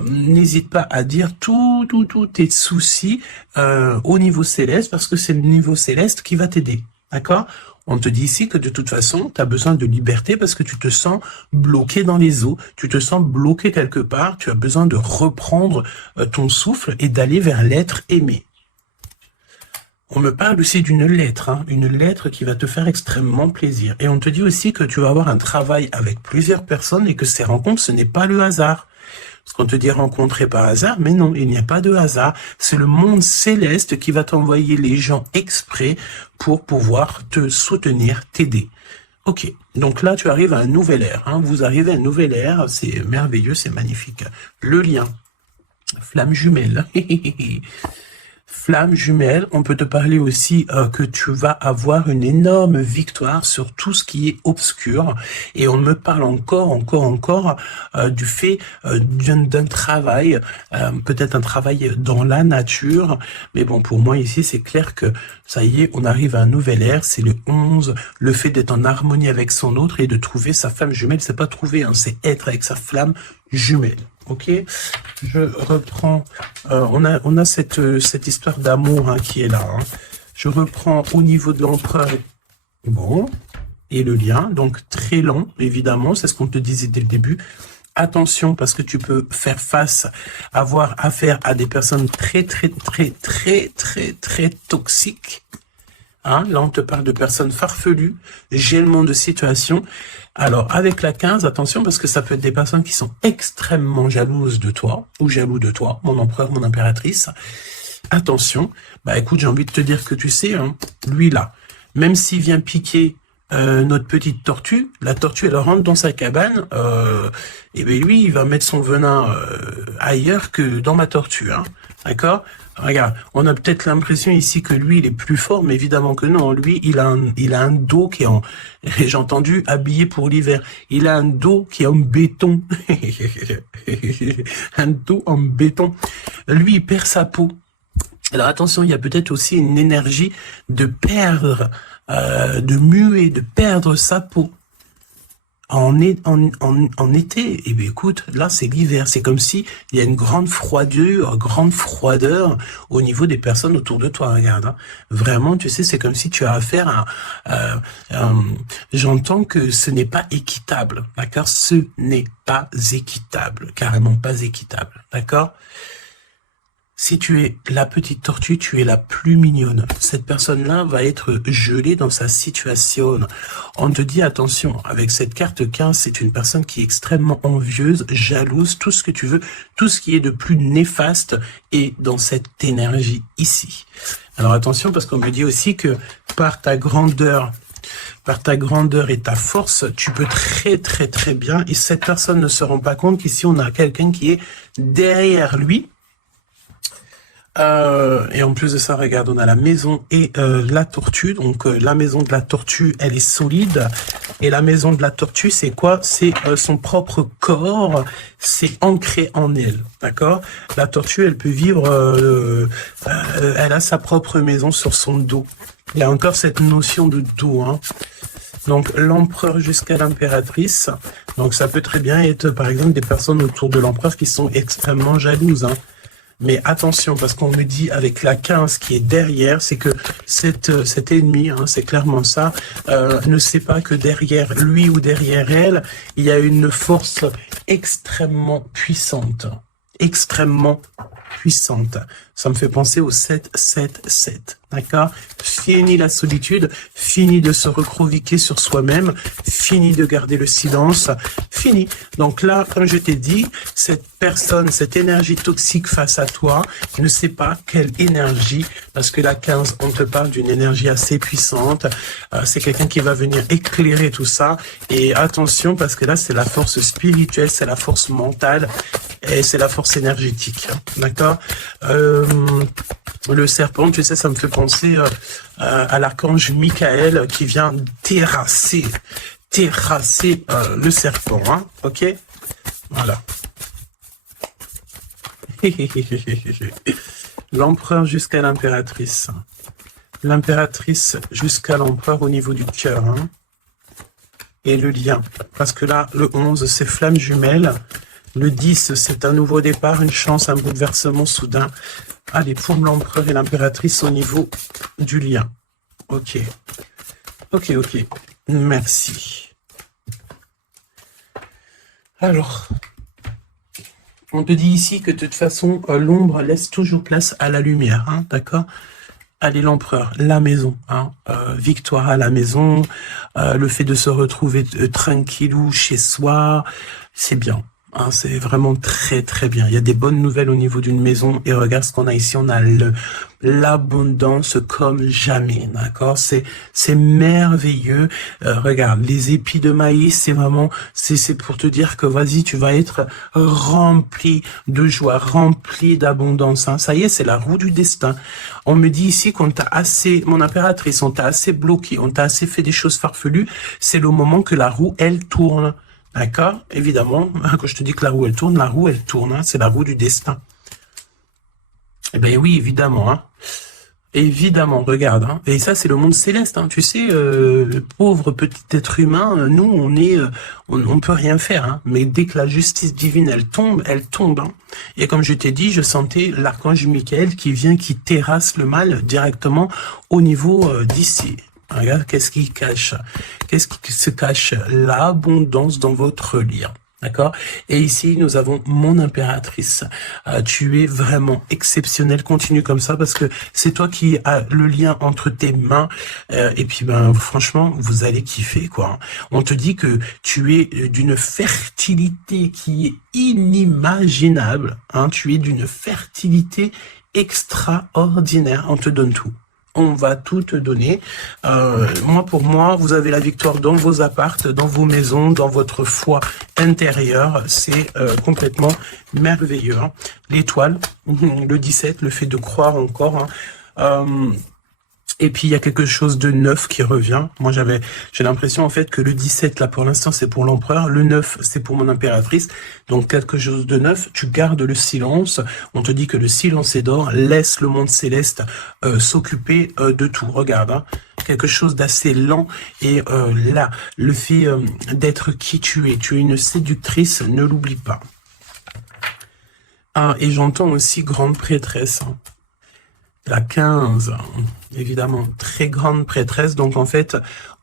N'hésite pas à dire tous tes soucis au niveau céleste, parce que c'est le niveau céleste qui va t'aider, d'accord? On te dit ici que de toute façon, tu as besoin de liberté parce que tu te sens bloqué dans les eaux, tu te sens bloqué quelque part, tu as besoin de reprendre ton souffle et d'aller vers l'être aimé. On me parle aussi d'une lettre, une lettre qui va te faire extrêmement plaisir. Et on te dit aussi que tu vas avoir un travail avec plusieurs personnes et que ces rencontres, ce n'est pas le hasard. Parce qu'on te dit rencontrer par hasard, mais non, il n'y a pas de hasard. C'est le monde céleste qui va t'envoyer les gens exprès pour pouvoir te soutenir, t'aider. Ok, donc là tu arrives à un nouvel ère. Vous arrivez à un nouvel ère, c'est merveilleux, c'est magnifique. Le lien, flamme jumelle. Flamme jumelle, on peut te parler aussi que tu vas avoir une énorme victoire sur tout ce qui est obscur. Et on me parle encore du fait d'un travail, peut-être un travail dans la nature. Mais bon, pour moi ici, c'est clair que ça y est, on arrive à un nouvel ère. C'est le 11, le fait d'être en harmonie avec son autre et de trouver sa flamme jumelle. C'est pas trouver, c'est être avec sa flamme jumelle. Ok, je reprends. On a cette histoire d'amour qui est là. Je reprends au niveau de l'empereur. Bon, et le lien, donc très lent, évidemment, c'est ce qu'on te disait dès le début. Attention, parce que tu peux faire face, avoir affaire à des personnes très toxiques. Là, on te parle de personnes farfelues, gèlement de situation. Alors, avec la 15, attention, parce que ça peut être des personnes qui sont extrêmement jalouses de toi, ou jaloux de toi, mon empereur, mon impératrice. Attention, écoute, j'ai envie de te dire que tu sais, lui là, même s'il vient piquer notre petite tortue, la tortue, elle rentre dans sa cabane, et bien lui, il va mettre son venin ailleurs que dans ma tortue, d'accord? Regarde, on a peut-être l'impression ici que lui, il est plus fort, mais évidemment que non. Lui, il a un dos qui est j'ai entendu, habillé pour l'hiver. Il a un dos qui est en béton. Un dos en béton. Lui, il perd sa peau. Alors attention, il y a peut-être aussi une énergie de perdre, de muer, de perdre sa peau. En été, et bien écoute, là c'est l'hiver, c'est comme si il y a une grande froideur au niveau des personnes autour de toi, regarde. Vraiment, tu sais, c'est comme si tu as affaire à... j'entends que ce n'est pas équitable, d'accord? Ce n'est pas équitable, carrément pas équitable, d'accord? Si tu es la petite tortue, tu es la plus mignonne. Cette personne-là va être gelée dans sa situation. On te dit attention, avec cette carte 15, c'est une personne qui est extrêmement envieuse, jalouse, tout ce que tu veux, tout ce qui est de plus néfaste est dans cette énergie ici. Alors attention, parce qu'on me dit aussi que par ta grandeur et ta force, tu peux très bien, et cette personne ne se rend pas compte qu'ici on a quelqu'un qui est derrière lui. Et en plus de ça, regarde, on a la maison et la tortue. Donc la maison de la tortue, elle est solide. Et la maison de la tortue, c'est quoi? C'est son propre corps. C'est ancré en elle, d'accord? La tortue, elle peut vivre... elle a sa propre maison sur son dos. Il y a encore cette notion de dos, Donc l'empereur jusqu'à l'impératrice. Donc ça peut très bien être, par exemple, des personnes autour de l'empereur qui sont extrêmement jalouses, Mais attention, parce qu'on me dit avec la 15 qui est derrière, c'est que cet ennemi, hein, c'est clairement ça, ne sait pas que derrière lui ou derrière elle, il y a une force extrêmement puissante. Extrêmement puissante. Ça me fait penser au 7-7-7. D'accord? Fini la solitude, fini de se recroqueviller sur soi-même, fini de garder le silence, fini. Donc là, comme je t'ai dit, cette personne, cette énergie toxique face à toi, ne sait pas quelle énergie, parce que la 15, on te parle d'une énergie assez puissante, c'est quelqu'un qui va venir éclairer tout ça, et attention, parce que là, c'est la force spirituelle, c'est la force mentale, et c'est la force énergétique, d'accord? Le serpent, tu sais, ça me fait penser à l'archange Michael qui vient terrasser le serpent, hein, ok? Voilà. L'empereur jusqu'à l'impératrice. L'impératrice jusqu'à l'empereur au niveau du cœur, hein? Et le lien. Parce que là, le 11, c'est flamme jumelle. Le 10, c'est un nouveau départ, une chance, un bouleversement soudain. Allez, pour l'empereur et l'impératrice au niveau du lien. Ok. Ok, ok. Merci. Alors, on te dit ici que de toute façon, l'ombre laisse toujours place à la lumière, hein, d'accord? Allez, l'empereur, la maison, hein, victoire à la maison, le fait de se retrouver tranquillou chez soi, c'est bien. Hein, c'est vraiment très très bien. Il y a des bonnes nouvelles au niveau d'une maison et regarde ce qu'on a ici. On a l'abondance comme jamais, d'accord? C'est merveilleux. Regarde, les épis de maïs, c'est vraiment c'est pour te dire que vas-y, tu vas être rempli de joie, rempli d'abondance. Hein. Ça y est, c'est la roue du destin. On me dit ici qu'on t'a assez, mon impératrice, on t'a assez bloqué, on t'a assez fait des choses farfelues. C'est le moment que la roue elle tourne. D'accord? Évidemment, quand je te dis que la roue elle tourne, hein, c'est la roue du destin. Eh bien oui, évidemment, hein. Évidemment, regarde, hein. Et ça c'est le monde céleste, hein. Tu sais, le pauvre petit être humain, nous on est, on peut rien faire, hein. Mais dès que la justice divine elle tombe, hein. Et comme je t'ai dit, je sentais l'archange Michael qui vient, qui terrasse le mal directement au niveau d'ici. Regarde, qu'est-ce qui cache? Qu'est-ce qui se cache? L'abondance dans votre lien. D'accord? Et ici, nous avons mon impératrice. Tu es vraiment exceptionnel. Continue comme ça parce que c'est toi qui as le lien entre tes mains. Et puis, ben, franchement, vous allez kiffer, quoi. On te dit que tu es d'une fertilité qui est inimaginable. Hein? Tu es d'une fertilité extraordinaire. On te donne tout. On va tout te donner. Moi, pour moi, vous avez la victoire dans vos appartes, dans vos maisons, dans votre foi intérieure. C'est complètement merveilleux. Hein. L'étoile, le 17, le fait de croire encore. Hein. Et puis, il y a quelque chose de neuf qui revient. Moi, j'ai l'impression, en fait, que le 17, là, pour l'instant, c'est pour l'empereur. Le 9, c'est pour mon impératrice. Donc, quelque chose de neuf. Tu gardes le silence. On te dit que le silence est d'or. Laisse le monde céleste s'occuper de tout. Regarde, hein. Quelque chose d'assez lent. Et là, le fait d'être qui tu es une séductrice, ne l'oublie pas. Ah, et j'entends aussi grande prêtresse. Hein. La 15, évidemment, très grande prêtresse. Donc, en fait,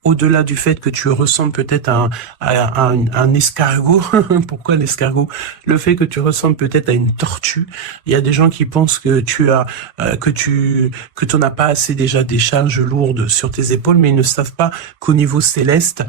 au-delà du fait que tu ressembles peut-être à un escargot, pourquoi l'escargot? Le fait que tu ressembles peut-être à une tortue. Il y a des gens qui pensent que tu n'as pas assez déjà des charges lourdes sur tes épaules, mais ils ne savent pas qu'au niveau céleste,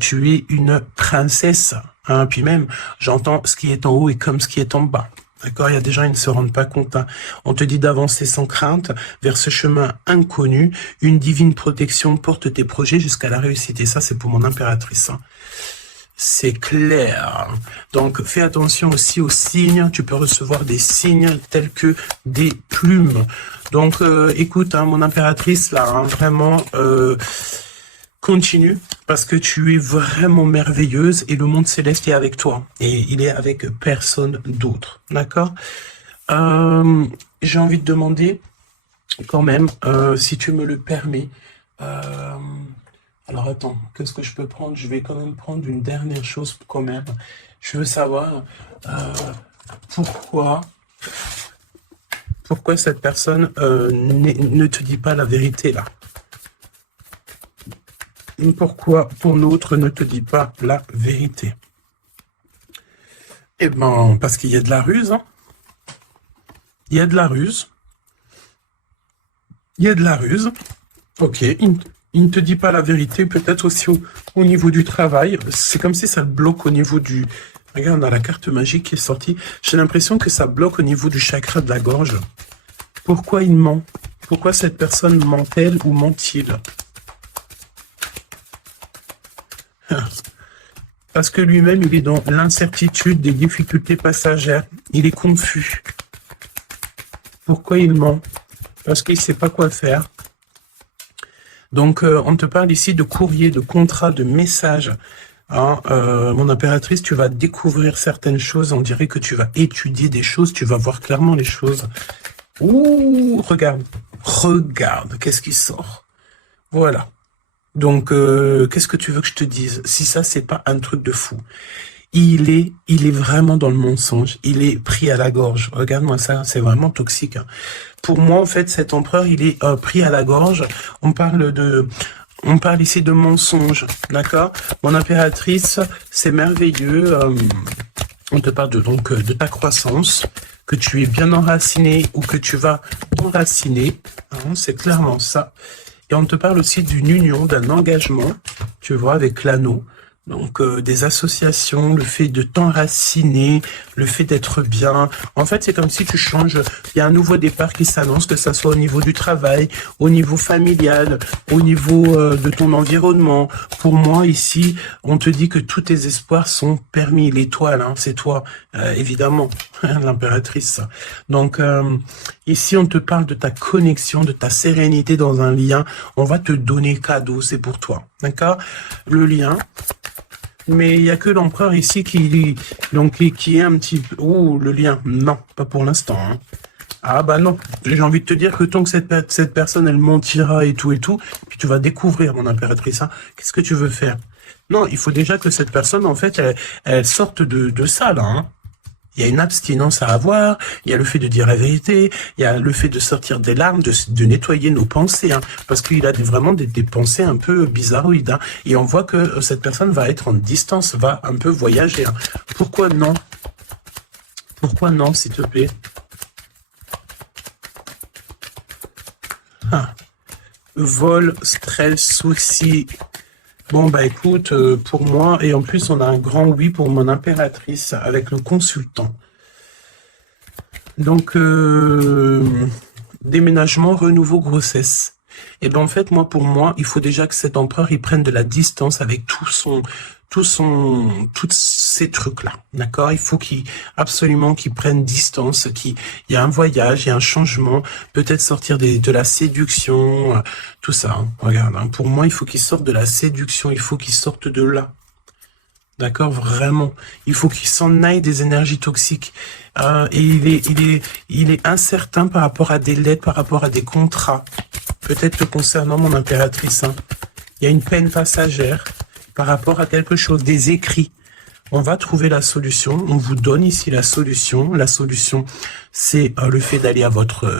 tu es une princesse. Hein. Puis même, j'entends ce qui est en haut est comme ce qui est en bas. D'accord, il y a des gens, ils ne se rendent pas compte. Hein. On te dit d'avancer sans crainte vers ce chemin inconnu. Une divine protection porte tes projets jusqu'à la réussite. Et ça, c'est pour mon impératrice. Hein. C'est clair. Donc, fais attention aussi aux signes. Tu peux recevoir des signes tels que des plumes. Donc, écoute, hein, mon impératrice, là, hein, vraiment... continue, parce que tu es vraiment merveilleuse et le monde céleste est avec toi. Et il est avec personne d'autre. D'accord? J'ai envie de demander, quand même, si tu me le permets. Alors attends, qu'est-ce que je peux prendre? Je vais quand même prendre une dernière chose quand même. Je veux savoir pourquoi Pourquoi cette personne ne te dit pas la vérité, là? Pourquoi ton autre ne te dit pas la vérité? Eh ben, parce qu'il y a de la ruse, hein. Il y a de la ruse. Il y a de la ruse. Ok, il ne te dit pas la vérité, peut-être aussi au niveau du travail. C'est comme si ça le bloque au niveau du... Regarde, dans la carte magique qui est sortie, j'ai l'impression que ça bloque au niveau du chakra de la gorge. Pourquoi il ment? Pourquoi cette personne ment-elle ou ment-il? Parce que lui-même, il est dans l'incertitude, des difficultés passagères. Il est confus. Pourquoi il ment? Parce qu'il ne sait pas quoi faire. Donc, on te parle ici de courrier, de contrat, de message. Hein, mon impératrice, tu vas découvrir certaines choses. On dirait que tu vas étudier des choses. Tu vas voir clairement les choses. Ouh, regarde. Regarde, qu'est-ce qui sort? Voilà. Donc, qu'est-ce que tu veux que je te dise? Si ça, c'est pas un truc de fou. Il est vraiment dans le mensonge. Il est pris à la gorge. Regarde-moi ça, c'est vraiment toxique. Hein. Pour moi, en fait, cet empereur, il est pris à la gorge. On parle ici de mensonge, d'accord? Mon impératrice, c'est merveilleux. On te parle de ta croissance, que tu es bien enraciné ou que tu vas t'enraciner. Hein, c'est clairement ça. Et on te parle aussi d'une union, d'un engagement, tu vois, avec l'anneau. Donc, des associations, le fait de t'enraciner, le fait d'être bien. En fait, c'est comme si tu changes. Il y a un nouveau départ qui s'annonce, que ça soit au niveau du travail, au niveau familial, au niveau de ton environnement. Pour moi, ici, on te dit que tous tes espoirs sont permis. L'étoile, hein, c'est toi, évidemment, l'impératrice. Donc, ici, on te parle de ta connexion, de ta sérénité dans un lien. On va te donner cadeau, c'est pour toi. D'accord? Le lien... Mais il n'y a que l'empereur ici qui est un petit peu... Ouh, le lien. Non, pas pour l'instant. Hein. Ah bah non. J'ai envie de te dire que tant que cette personne, elle mentira et tout, puis tu vas découvrir, mon impératrice. Hein. Qu'est-ce que tu veux faire? Non, il faut déjà que cette personne, en fait, elle sorte de ça, là. Hein. Il y a une abstinence à avoir, il y a le fait de dire la vérité, il y a le fait de sortir des larmes, de nettoyer nos pensées, hein, parce qu'il a vraiment des pensées un peu bizarroïdes. Hein, et on voit que cette personne va être en distance, va un peu voyager. Hein. Pourquoi non? Pourquoi non, s'il te plaît? Ah. Vol, stress, soucis... Bon, bah écoute, pour moi, et en plus, on a un grand oui pour mon impératrice avec le consultant. Donc, déménagement, renouveau, grossesse. Et ben en fait, pour moi, il faut déjà que cet empereur, il prenne de la distance avec tous ces trucs-là, d'accord? Il faut absolument qu'il prenne distance, il y a un voyage, il y a un changement, peut-être sortir de la séduction, tout ça. Hein. Regarde, hein, pour moi, il faut qu'il sorte de la séduction, il faut qu'il sorte de là. D'accord, vraiment. Il faut qu'il s'en aille des énergies toxiques. Et il est incertain par rapport à des lettres, par rapport à des contrats. Peut-être concernant mon impératrice. Hein. Il y a une peine passagère par rapport à quelque chose, des écrits. On va trouver la solution. On vous donne ici la solution. La solution, c'est le fait d'aller à votre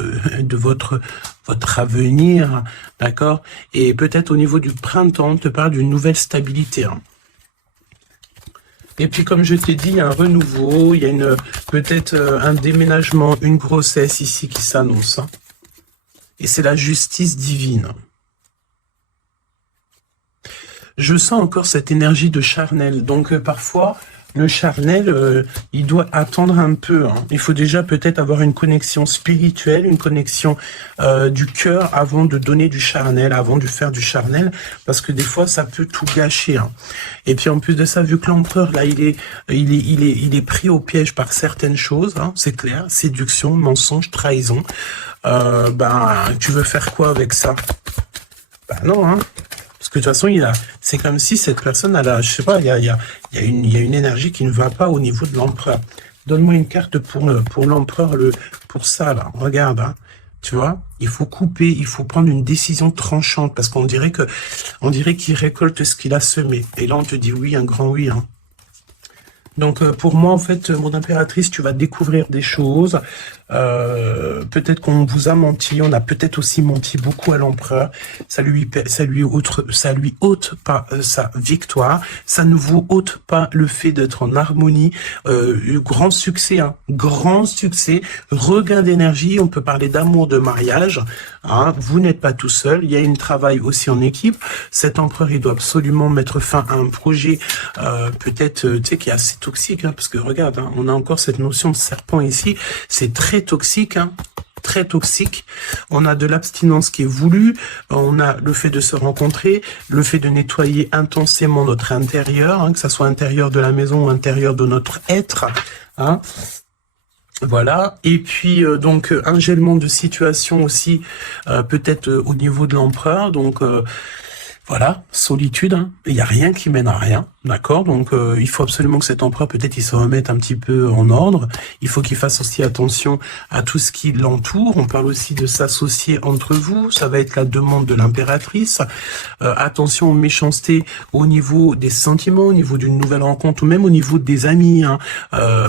avenir, d'accord. Et peut-être au niveau du printemps, on te parle d'une nouvelle stabilité. Hein. Et puis, comme je t'ai dit, il y a un renouveau, il y a peut-être un déménagement, une grossesse ici qui s'annonce. Hein. Et c'est la justice divine. Je sens encore cette énergie de charnel. Donc, parfois, le charnel, il doit attendre un peu. Hein. Il faut déjà peut-être avoir une connexion spirituelle, une connexion du cœur avant de donner du charnel, avant de faire du charnel, parce que des fois, ça peut tout gâcher. Hein. Et puis, en plus de ça, vu que l'empereur, là, il est pris au piège par certaines choses, hein, c'est clair, séduction, mensonge, trahison, tu veux faire quoi avec ça? Ben non, hein. Parce que de toute façon, c'est comme si cette personne, je sais pas, il y a une énergie qui ne va pas au niveau de l'empereur. Donne-moi une carte pour l'empereur, pour ça, là. Regarde, hein. Tu vois, il faut couper, il faut prendre une décision tranchante, parce qu'on dirait qu'il récolte ce qu'il a semé. Et là, on te dit oui, un grand oui, hein. Donc, pour moi, en fait, mon impératrice, tu vas découvrir des choses. Peut-être qu'on vous a menti, on a peut-être aussi menti beaucoup à l'empereur. Ça lui ôte pas sa victoire, ça ne vous ôte pas le fait d'être en harmonie. Grand succès, hein, grand succès, regain d'énergie. On peut parler d'amour, de mariage. Hein, vous n'êtes pas tout seul. Il y a un travail aussi en équipe. Cet empereur, il doit absolument mettre fin à un projet, peut-être, tu sais, qui est assez toxique, hein, parce que regarde, hein, on a encore cette notion de serpent ici. C'est très toxique, hein. Très toxique. On a de l'abstinence qui est voulue, on a le fait de se rencontrer, le fait de nettoyer intensément notre intérieur, hein, que ça soit intérieur de la maison ou intérieur de notre être, hein. Voilà, et puis donc un gèlement de situation aussi, peut-être au niveau de l'empereur, donc voilà, solitude, hein. Il n'y a rien qui mène à rien, d'accord? Donc il faut absolument que cet empereur, peut-être, il se remette un petit peu en ordre. Il faut qu'il fasse aussi attention à tout ce qui l'entoure. On parle aussi de s'associer entre vous. Ça va être la demande de l'impératrice. Attention aux méchancetés au niveau des sentiments, au niveau d'une nouvelle rencontre, ou même au niveau des amis, hein.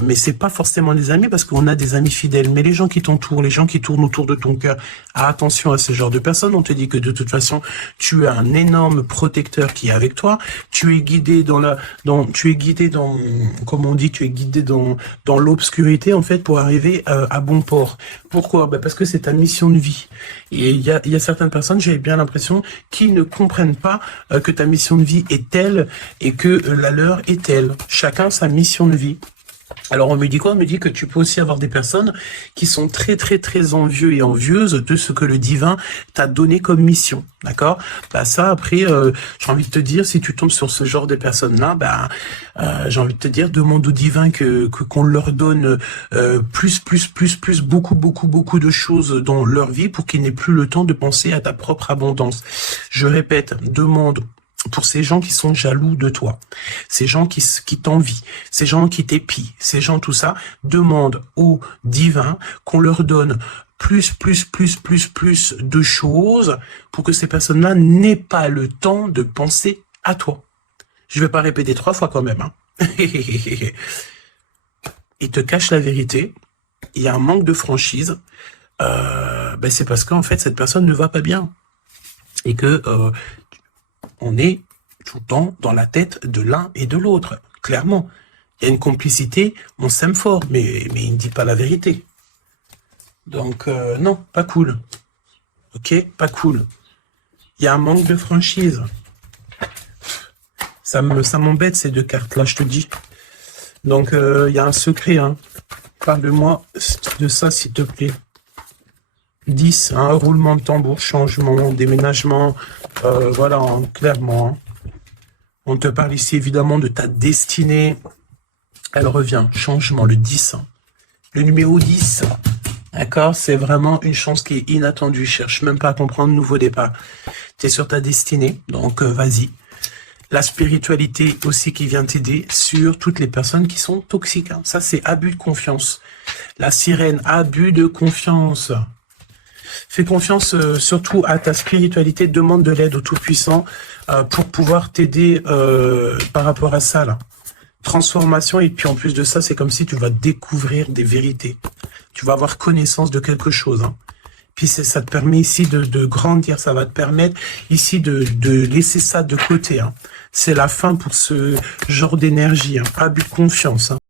Mais c'est pas forcément des amis, parce qu'on a des amis fidèles. Mais les gens qui t'entourent, les gens qui tournent autour de ton cœur, attention à ce genre de personnes. On te dit que de toute façon, tu as un énorme protecteur qui est avec toi, tu es guidé dans comment on dit, tu es guidé dans l'obscurité, en fait, pour arriver à bon port. Pourquoi? Parce que c'est ta mission de vie. Et il y a certaines personnes, j'ai bien l'impression, qui ne comprennent pas que ta mission de vie est telle et que la leur est telle. Chacun sa mission de vie. Alors on me dit quoi? On me dit que tu peux aussi avoir des personnes qui sont très très très envieux et envieuses de ce que le divin t'a donné comme mission, d'accord? Bah ça après, j'ai envie de te dire, si tu tombes sur ce genre de personnes-là, j'ai envie de te dire, demande au divin qu'on leur donne plus, beaucoup de choses dans leur vie pour qu'ils n'aient plus le temps de penser à ta propre abondance. Je répète, demande pour ces gens qui sont jaloux de toi, ces gens qui t'envient, ces gens qui t'épient, ces gens tout ça, demande au divin qu'on leur donne plus de choses pour que ces personnes-là n'aient pas le temps de penser à toi. Je vais pas répéter 3 fois quand même, hein. Ils te cachent la vérité, il y a un manque de franchise, c'est parce qu'en fait cette personne ne va pas bien et que on est tout le temps dans la tête de l'un et de l'autre, clairement. Il y a une complicité, on s'aime fort, mais il ne dit pas la vérité. Donc, non, pas cool. Ok, pas cool. Il y a un manque de franchise. Ça m'embête ces 2 cartes-là, je te dis. Donc, il y a un secret, hein. Parle-moi de ça, s'il te plaît. 10, un roulement de tambour, changement, déménagement, voilà, hein, clairement. Hein. On te parle ici évidemment de ta destinée. Elle revient, changement, le 10. Hein. Le numéro 10, d'accord, c'est vraiment une chance qui est inattendue. Cherche même pas à comprendre, nouveau départ. Tu es sur ta destinée, donc vas-y. La spiritualité aussi qui vient t'aider sur toutes les personnes qui sont toxiques. Hein. Ça, c'est abus de confiance. La sirène, abus de confiance. Fais confiance surtout à ta spiritualité, demande de l'aide au Tout-Puissant pour pouvoir t'aider par rapport à ça, là. Transformation, et puis en plus de ça, c'est comme si tu vas découvrir des vérités. Tu vas avoir connaissance de quelque chose. Hein. Puis ça te permet ici de grandir, ça va te permettre ici de laisser ça de côté. Hein. C'est la fin pour ce genre d'énergie, hein. Abus de confiance. Hein.